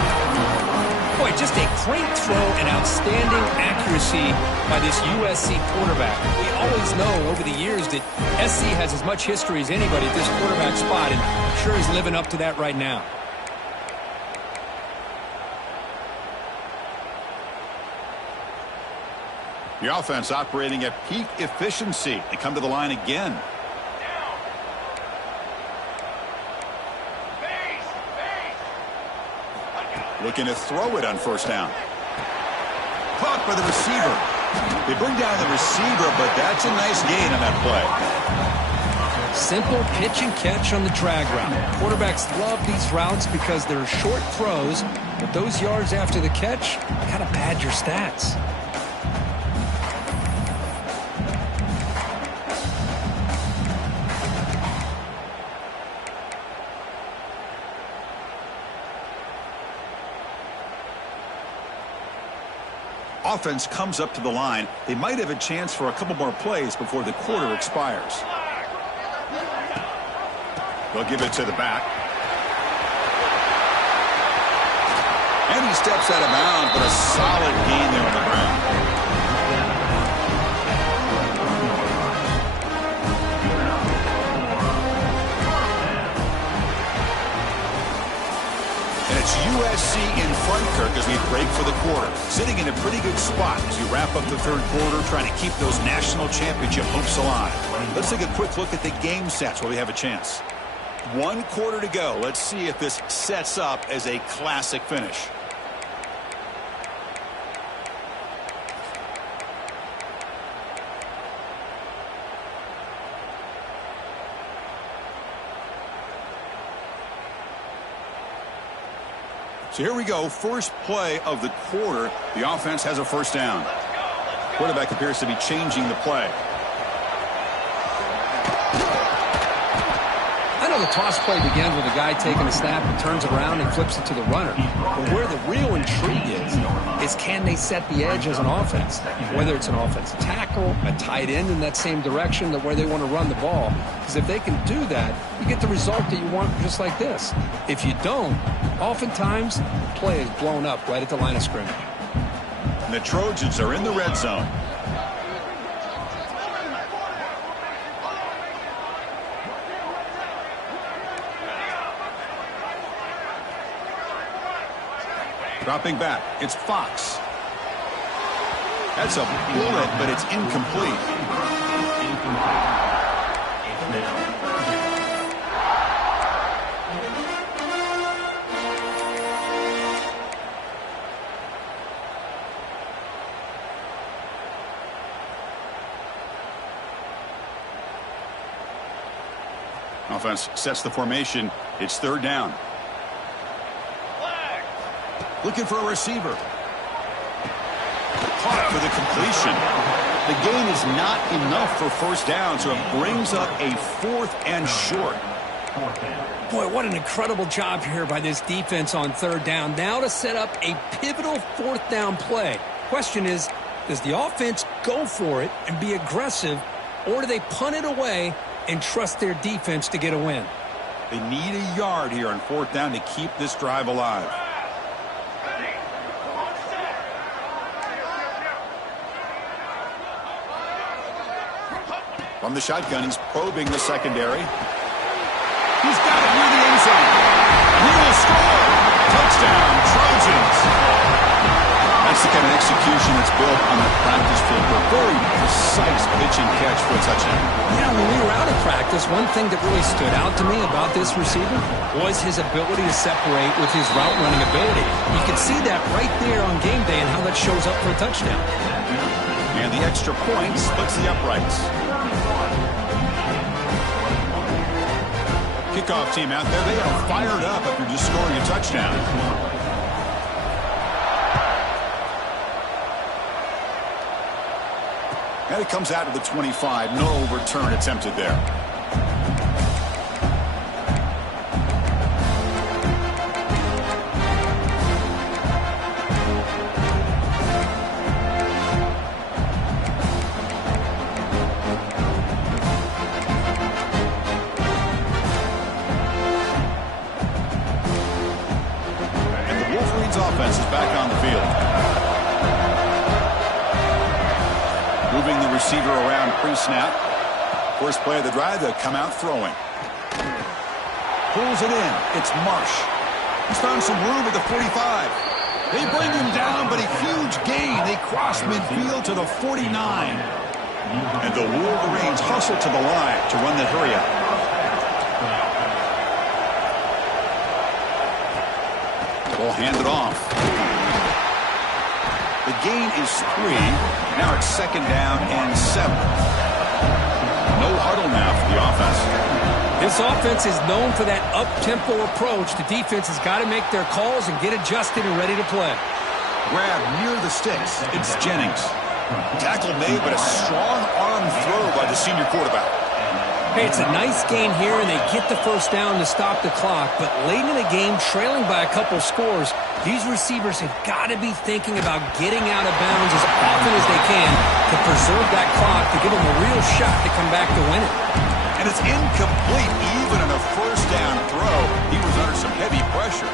Boy, just a great throw and outstanding accuracy by this USC quarterback. We always know over the years that SC has as much history as anybody at this quarterback spot, and sure is living up to that right now. The offense operating at peak efficiency. They come to the line again. Looking to throw it on first down. Caught by the receiver. They bring down the receiver, but that's a nice gain on that play. Simple pitch and catch on the drag route. Quarterbacks love these routes because they're short throws, but those yards after the catch kind of pad your stats. Offense comes up to the line. They might have a chance for a couple more plays before the quarter expires. They'll give it to the back. And he steps out of bounds, but a solid gain there on the ground. And it's USC in front, Kirk, as we break for the quarter. Sitting in a pretty good spot as we wrap up the third quarter, trying to keep those national championship hopes alive. Let's take a quick look at the game sets where we have a chance. 1 quarter to go. Let's see if this sets up as a classic finish. So here we go, first play of the quarter. The offense has a first down. Quarterback appears to be changing the play. I know the toss play begins with a guy taking a snap and turns around and flips it to the runner. But where the real intrigue is can they set the edge as an offense? Whether it's an offensive tackle, a tight end in that same direction, where they want to run the ball. Because if they can do that, you get the result that you want just like this. If you don't, oftentimes, the play is blown up right at the line of scrimmage. And the Trojans are in the red zone. Dropping back, it's Fox. That's a bullet, but it's incomplete. Offense sets the formation. It's third down. Looking for a receiver. Caught for the completion. The gain is not enough for first down, so it brings up a 4th and short. Boy, what an incredible job here by this defense on third down. Now to set up a pivotal 4th down play. Question is, does the offense go for it and be aggressive, or do they punt it away and trust their defense to get a win? They need a yard here on 4th down to keep this drive alive. From the shotgun, he's probing the secondary. He's got it near the end zone. He will score. Touchdown, Trojans. That's the kind of execution that's built on the practice field. A very precise pitch and catch for a touchdown. Yeah, when we were out of practice, one thing that really stood out to me about this receiver was his ability to separate with his route running ability. You can see that right there on game day and how that shows up for a touchdown. And the extra point splits the uprights. Kickoff team out there. They are fired up after just scoring a touchdown. And it comes out to the 25. No return attempted there. Offense is back on the field. Moving the receiver around pre-snap. First play of the drive, they'll come out throwing. Pulls it in. It's Marsh. He's found some room at the 45. They bring him down, but a huge gain. They cross midfield to the 49. And the Wolverines hustle to the line to run the hurry-up. Ball handed off. The gain is 3. Now it's 2nd down and 7. No huddle now for the offense. This offense is known for that up-tempo approach. The defense has got to make their calls and get adjusted and ready to play. Grab near the sticks. It's Jennings. Tackle made, but a strong arm throw by the senior quarterback. Hey, it's a nice gain here, and they get the first down to stop the clock. But late in the game, trailing by a couple scores, these receivers have got to be thinking about getting out of bounds as often as they can to preserve that clock to give them a real shot to come back to win it. And And it's incomplete. Even on a first down throw, he was under some heavy pressure.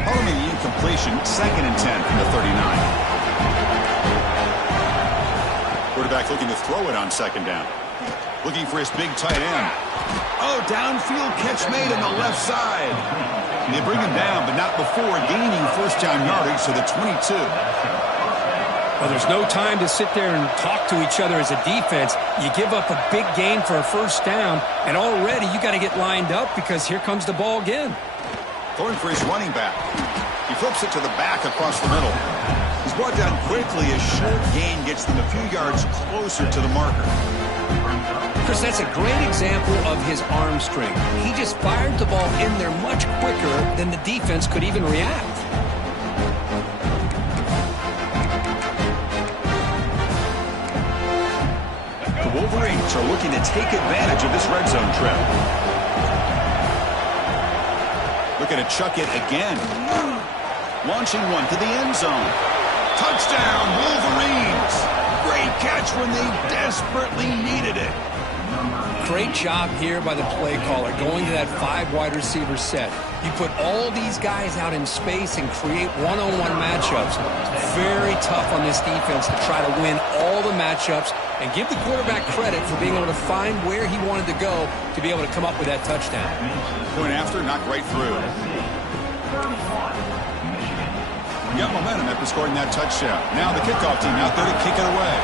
Following the incompletion, 2nd and 10 from the 39. Quarterback looking to throw it on 2nd down. Looking for his big tight end. Oh, downfield catch made on the left side. They bring him down, but not before gaining first down yardage to the 22. Well, there's no time to sit there and talk to each other as a defense. You give up a big gain for a first down, and already you got to get lined up because here comes the ball again. Throwing for his running back. He flips it to the back across the middle. He's brought down quickly. A short gain gets them a few yards closer to the marker. Chris, that's a great example of his arm strength. He just fired the ball in there much quicker than the defense could even react. The Wolverines are looking to take advantage of this red zone trip. Looking to chuck it again. Launching one to the end zone. Touchdown, Wolverines! Great catch when they desperately needed it. Great job here by the play caller, going to that 5 wide receiver set. You put all these guys out in space and create one-on-one matchups. It's very tough on this defense to try to win all the matchups and give the quarterback credit for being able to find where he wanted to go to be able to come up with that touchdown. Going after, knocked right through. Got momentum after scoring that touchdown. Now the kickoff team out there to kick it away.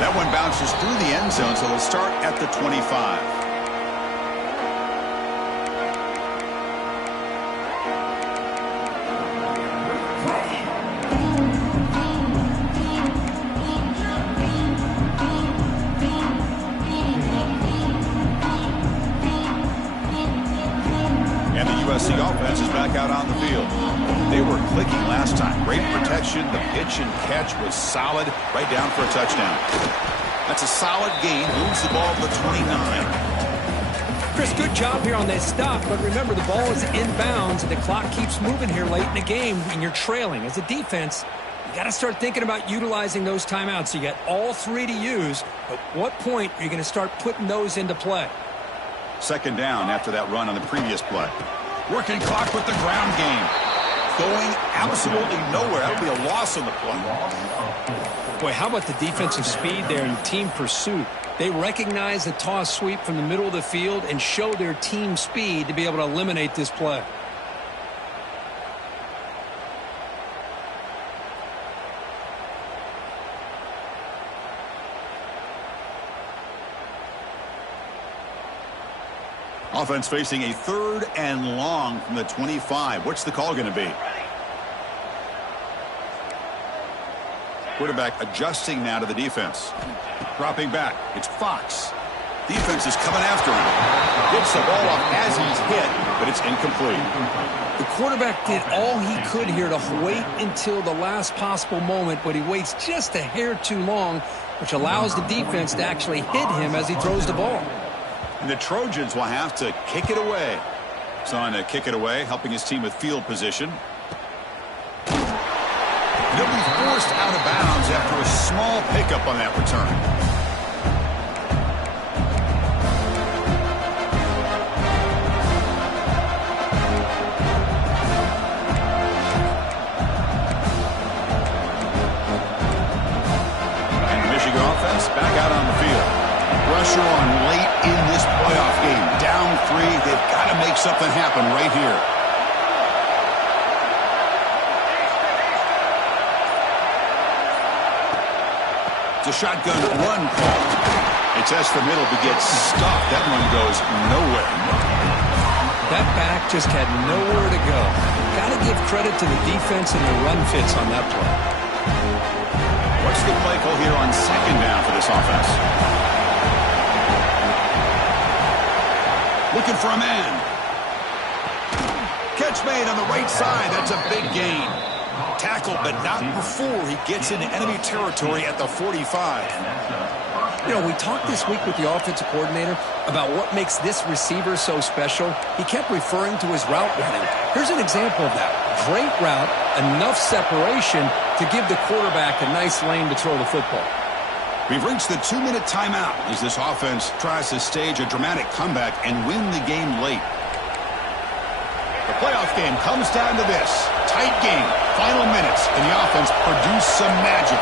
That one bounces through the end zone, so they'll start at the 25. And the USC offense is back out on the field. They were clicking last time. Great protection. The pitch and catch was solid. Right down for a touchdown. That's a solid gain. Moves the ball to the 29. Chris, good job here on that stop, but remember the ball is inbounds and the clock keeps moving here late in the game and you're trailing. As a defense, you got to start thinking about utilizing those timeouts. You got all 3 to use. At what point are you going to start putting those into play? 2nd down after that run on the previous play. Working clock with the ground game. Going absolutely nowhere. That would be a loss on the play. Boy, how about the defensive speed there and team pursuit? They recognize the toss sweep from the middle of the field and show their team speed to be able to eliminate this play. Offense facing a 3rd and long from the 25. What's the call going to be? Quarterback adjusting now to the defense. Dropping back. It's Fox. Defense is coming after him. Gets the ball off as he's hit, but it's incomplete. The quarterback did all he could here to wait until the last possible moment, but he waits just a hair too long, which allows the defense to actually hit him as he throws the ball. And the Trojans will have to kick it away. He's on to kick it away, helping his team with field position. He'll be forced out of bounds after a small pickup on that return. And the Michigan offense back out on the field. Pressure on late in this playoff game. Down 3. They've got to make something happen right here. It's a shotgun run call. They test the middle to get stuffed. That one goes nowhere. That back just had nowhere to go. Got to give credit to the defense and the run fits on that play. What's the play call here on 2nd down for this offense? Looking for a man. Catch made on the right side. That's a big gain. Tackled, but not before he gets into enemy territory at the 45. You know, we talked this week with the offensive coordinator about what makes this receiver so special. He kept referring to his route running. Here's an example of that. Great route, enough separation to give the quarterback a nice lane to throw the football. We've reached the 2-minute timeout as this offense tries to stage a dramatic comeback and win the game late. The playoff game comes down to this. Tight game, final minutes, and the offense produce some magic.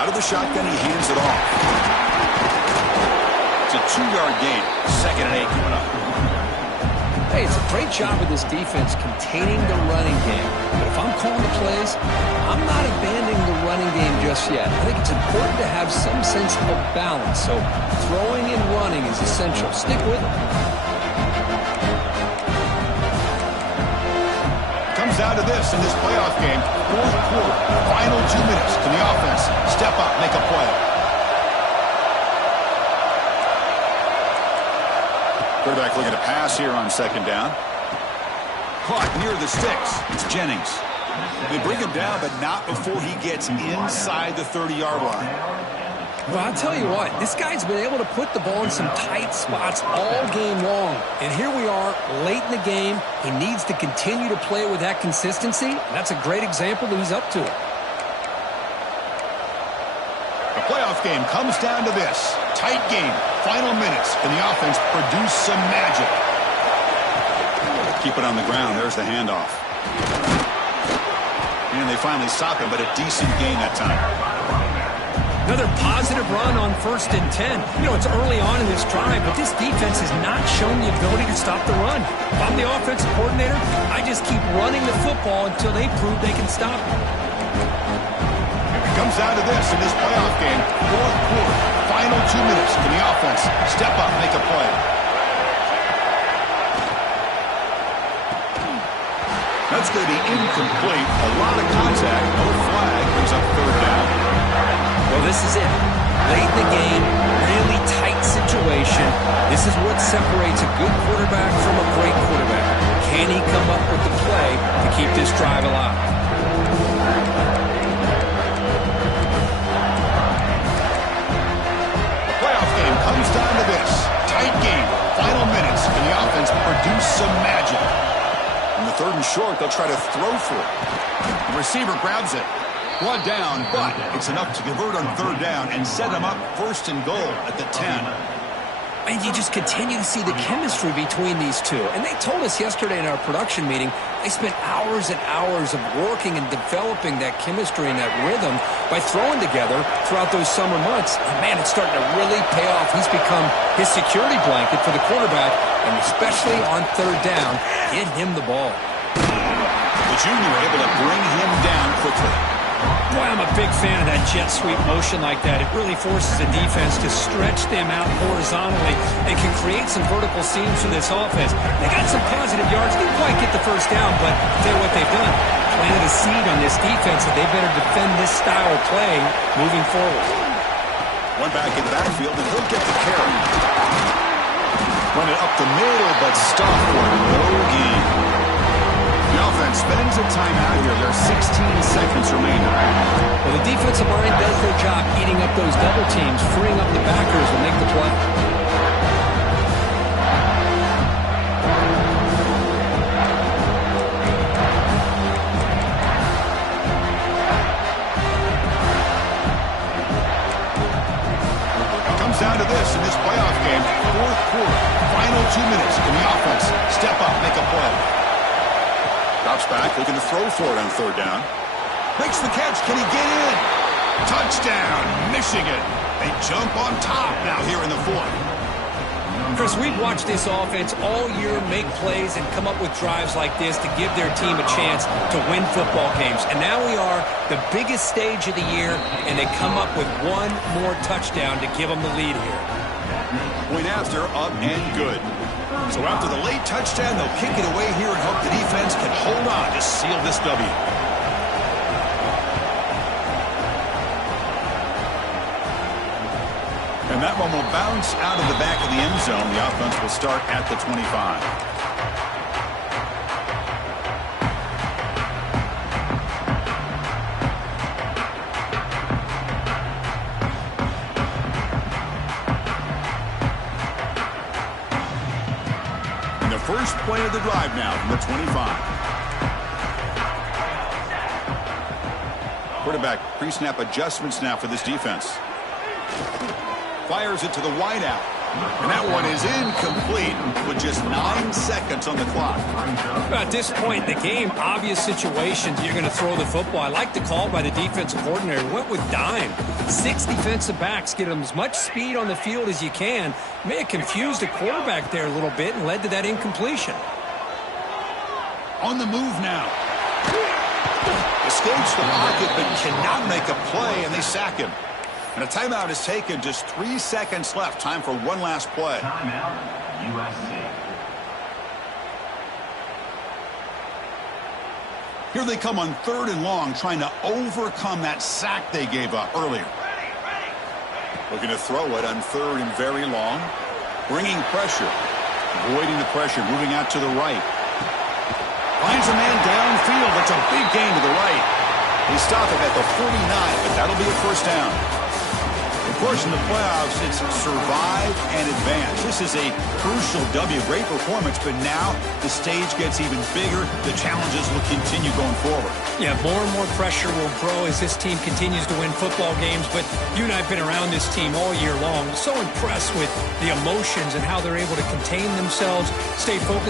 Out of the shotgun, he hands it off. It's a 2-yard gain. 2nd and 8 coming up. Hey, it's a great job of this defense containing the running game. But if I'm calling the plays, I'm not abandoning the running game just yet. I think it's important to have some sense of balance. So throwing and running is essential. Stick with it. Comes down to this in this playoff game. 4th quarter, final 2 minutes. Can the offense step up, make a play? Quarterback looking to pass here on 2nd down. Caught near the sticks. It's Jennings. They bring him down, but not before he gets inside the 30-yard line. Well, I'll tell you what, this guy's been able to put the ball in some tight spots all game long. And here we are, late in the game. He needs to continue to play with that consistency. And that's a great example that he's up to it. The playoff game comes down to this. Tight game, final minutes. Can the offense produce some magic? Keep it on the ground. There's the handoff. And they finally stop him, but a decent gain that time. Another positive run on 1st and 10. You know, it's early on in this drive, but this defense has not shown the ability to stop the run. If I'm the offensive coordinator, I just keep running the football until they prove they can stop it. It comes down to this in this playoff game. 4th quarter, final 2 minutes. Can the offense step up, make a play? That's going to be incomplete. A lot of contact. No flag. Brings up 3rd down. Well, this is it. Late in the game, really tight situation. This is what separates a good quarterback from a great quarterback. Can he come up with the play to keep this drive alive? The playoff game comes down to this. Tight game. Final minutes. Can the offense produce some magic? In the 3rd and short, they'll try to throw for it. The receiver grabs it. One down, but it's enough to convert on 3rd down and set them up 1st and goal at the 10. And you just continue to see the chemistry between these two. And they told us yesterday in our production meeting, they spent hours and hours of working and developing that chemistry and that rhythm by throwing together throughout those summer months. And man, it's starting to really pay off. He's become his security blanket for the quarterback, and especially on 3rd down, get him the ball. The junior able to bring him down quickly. Boy, I'm a big fan of that jet sweep motion like that. It really forces the defense to stretch them out horizontally and can create some vertical seams for this offense. They got some positive yards. Didn't quite get the 1st down, but I'll tell you what they've done. Planted a seed on this defense that they better defend this style of play moving forward. One back in the backfield, and he'll get the carry. Run it up the middle, but stuffed for no gain. The offense spends a timeout here. There's 16 seconds remaining. Well, the defensive line does their job eating up those double teams, freeing up the backers to make the play. It comes down to this in this playoff game. 4th quarter, final 2 minutes. Can the offense step up, make a play? Drops back, looking to throw for it on 3rd down. Makes the catch. Can he get in? Touchdown, Michigan. They jump on top now here in the 4th. Chris, we've watched this offense all year make plays and come up with drives like this to give their team a chance to win football games. And now we are the biggest stage of the year, and they come up with one more touchdown to give them the lead here. Point after, up and good. So after the late touchdown, they'll kick it away here and hope the defense can hold on to seal this W. And that one will bounce out of the back of the end zone. The offense will start at the 25. first play of the drive now from the 25. Quarterback pre-snap adjustments now for this defense. Fires it to the wideout. And that one is incomplete with just 9 seconds on the clock. At this point in the game, obvious situations, you're going to throw the football. I like the call by the defensive coordinator. Went with dime. 6 defensive backs, get them as much speed on the field as you can. May have confused the quarterback there a little bit and led to that incompletion. On the move now. Escapes the pocket but cannot make a play, and they sack him. And a timeout is taken. Just 3 seconds left. Time for one last play. Timeout, USC. Here they come on 3rd and long, trying to overcome that sack they gave up earlier. Looking to throw it on 3rd and very long. Bringing pressure. Avoiding the pressure. Moving out to the right. Finds a man downfield. That's a big gain to the right. They stop him at the 49, but that'll be a first down. Of course, in the playoffs, it's survive and advance. This is a crucial W. Great performance, but now the stage gets even bigger. The challenges will continue going forward. Yeah, more and more pressure will grow as this team continues to win football games. But you and I have been around this team all year long. So impressed with the emotions and how they're able to contain themselves, stay focused